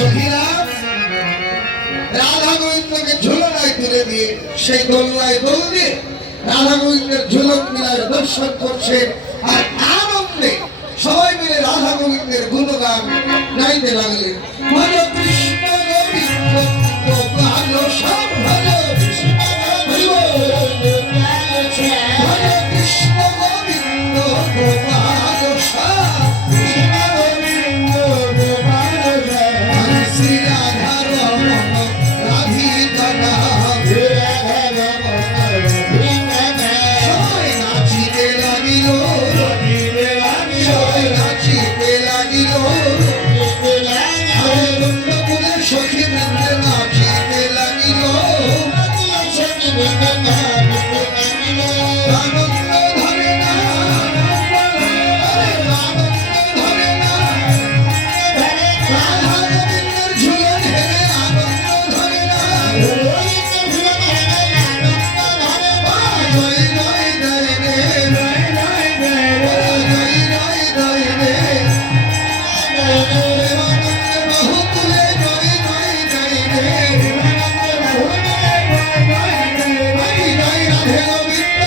সখীরা রাধা গোবিন্দকে ঝুলনায় তুলে দিয়ে সেই দোলনায় দোল দিয়ে রাধা গোবিন্দের ঝুলন মিলায় দর্শন করছে আর আনন্দে সবাই মিলে রাধা গোবিন্দের গুণগান গাইতে লাগলেন। ভজ কৃষ্ণ গোবিন্দ গোপাল সব ভজ কৃষ্ণ গোবিন্দ গোপাল সব শ্রী রাধা রমন রাধিকা সবাই নাচিতে লাগিল সখী বৃন্দে নাচিতে লাগিল আনন্দ ধরে না রাধা গোবিন্দের ঝুলন হেরে আনন্দ ধরে না জয় জয় জয় রে জয় জয় জয় রে বহু তুলে জয় জয় জয় রে জয় রাধে গোবিন্দ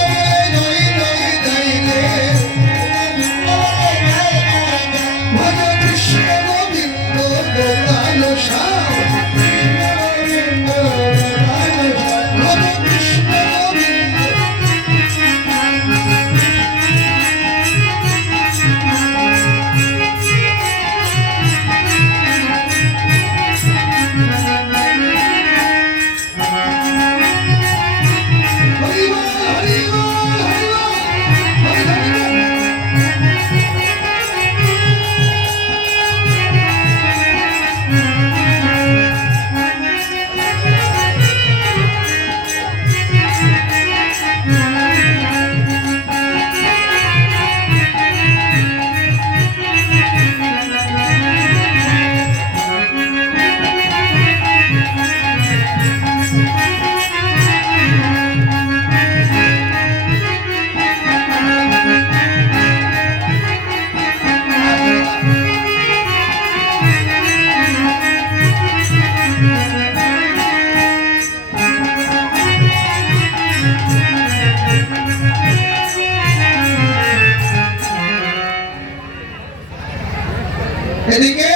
জয় জয় জয় রে ভজ কৃষ্ণ গোবিন্দ গোপাল শ্যাম ভজ কৃষ্ণ গোবিন্দ হরি বল হরি বল হরি বল হরি হরি এদিকে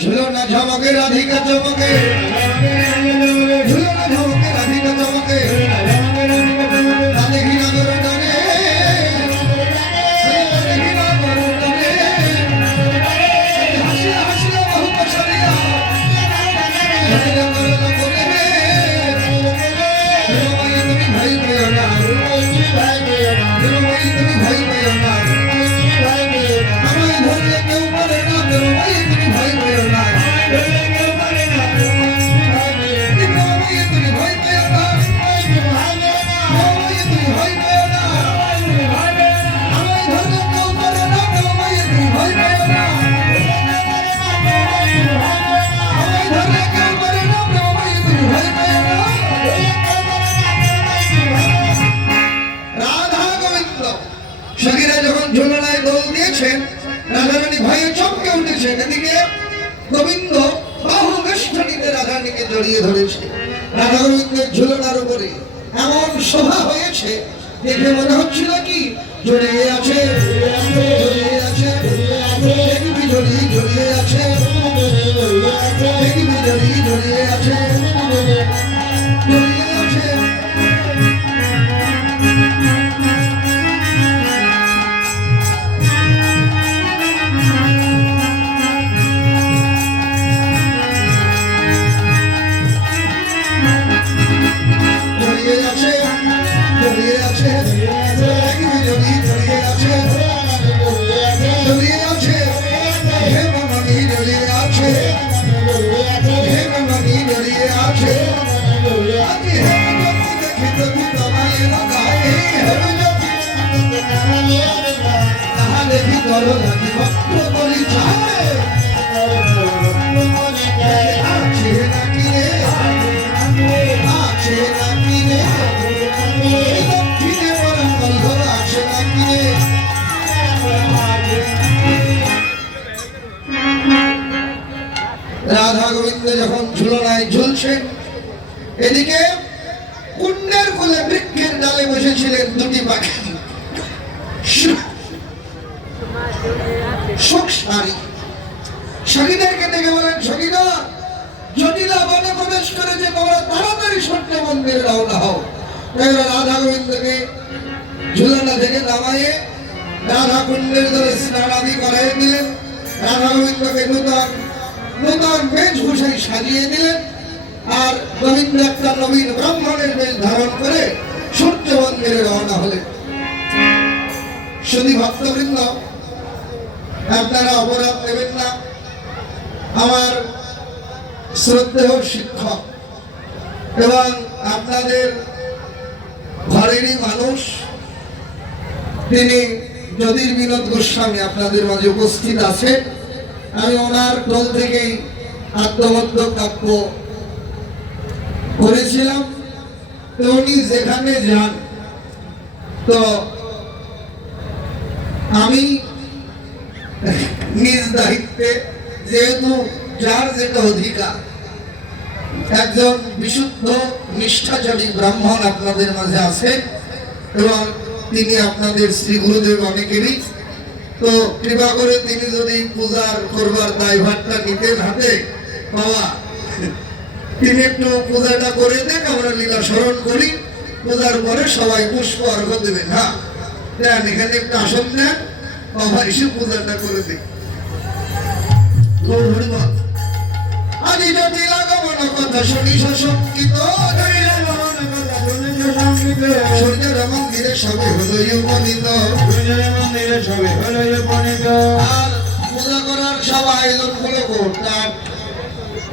ঝুলনা ঝমকে রাধিকা চমকে ঝুলনা ঝমকে রাধিকা চমকে রাধে ঘৃণা করে টানে রাধে ঘৃণা করে টানে হাসিয়া হাসিয়া বহু পছরিয়া রাধে করে করে রে তুমি ভাই পেও না তুমি ভাই পেও না আমায় ধরলে কেউ পারে না তুমি ভাই পেও না সখীরা যখন ঝুলনায় দোল দিয়েছেন রাধারানী ভয়ে চমকে উঠেছেন। এদিকে গোবিন্দ বাহু বেষ্টনীতে রাধারানীকে জড়িয়ে ধরেছে। রাধা গোবিন্দের ঝুলনার উপরে এমন শোভা হয়েছে দেখে মনে হচ্ছিল কি জড়িয়ে আছে জড়িয়ে আছে দেখবি জড়িয়ে জড়িয়ে আছে দেখবি জড়িয়ে জড়িয়ে আছে জড়িয়ে আছে রাধা বসেন। এদিকে কুণ্ডের কোলে বৃক্ষের ডালে বসেছিলেন দুটি পাখি, সুখ সারি। সখীদেরকে দেখে বলেন, সখীরা জটিলা বনে প্রবেশ করেছে, তোমরা তাড়াতাড়ি সত্য মন্দিরে রওনা হও। তাই ওরা রাধা গোবিন্দকে ঝুলানা থেকে নামাইয়ে রাধা কুণ্ডের ধরে স্নান আদি করাই দিলেন। রাধা গোবিন্দকে নূতন বেশভূষায় সাজিয়ে দিলেন। আর গোবিন্দ একটা নবীন ব্রাহ্মণের বেশ ধারণ করে সূর্য মন্দিরে রওনা হলেন। শুধু ভক্তবৃন্দ, আপনারা অপরাধ নেবেন না। আমার শ্রদ্ধেয় শিক্ষক এবং আপনাদের ঘরেরই মানুষ, তিনি যদির বিনোদ গোস্বামী আপনাদের মাঝে উপস্থিত আছে। আমি ওনার দল থেকেই আত্মবদ্ধ কাব্য করেছিলাম। তো উনি যেখানে যান, তো আমি নিজ দায়িত্বে, যেহেতু যার যেটা অধিকার, একজন বিশুদ্ধ নিষ্ঠাচারী ব্রাহ্মণ আপনাদের মাঝে আছেন এবং তিনি আপনাদের শ্রী গুরুদেব অনেকেরই। তো কৃপা করে তিনি যদি পূজার করবার দায়ভারটা নিতেন হাতে, বাবা তিনি একটু পূজাটা করে দেন, আমরা লীলা স্মরণ করি। পূজার পরে সবাই পুষ্প অর্ঘ দেবেন। হ্যাঁ দেন, এখানে একটু আসন দেন, বাবা এসে পূজাটা করে দিন। আজি জটিলা গমন কথা শুনি শঙ্কিত, সূর্যের মন্দিরে সবে হলো উপনীত। আর পূজা করার সব আয়োজন গুলো করতাম।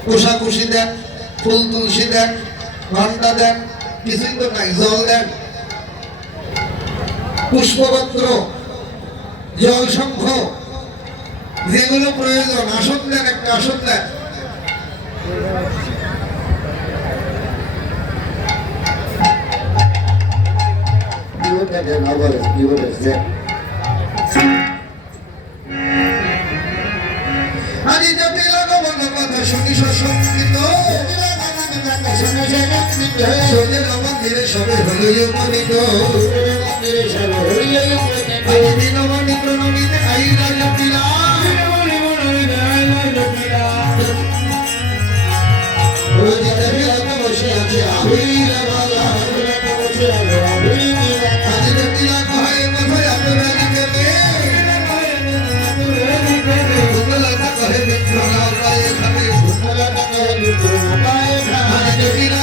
কোষাকুষি দেন, ফুল তুলসী দেন, ঘন্টা দেন, কিছুই তো নাই, জল দেন, পুষ্পপত্র, জল শঙ্খ, যেগুলো প্রয়োজন। আসন দেন, একটা আসন দেন। আজি জটিল গমন কথা শুনি শঙ্কিত, সূর্যের মন্দিরে সবে হলো উপনীত। আজি দিনমণি প্রণমিতে আইরা জটিলা, বসে আছে আবিরা বালা। আজি জটিলা কহে কোথায় আপনারা লিখবে, কহে বিপ্লব পায়ে খাবে। আজি জটিলা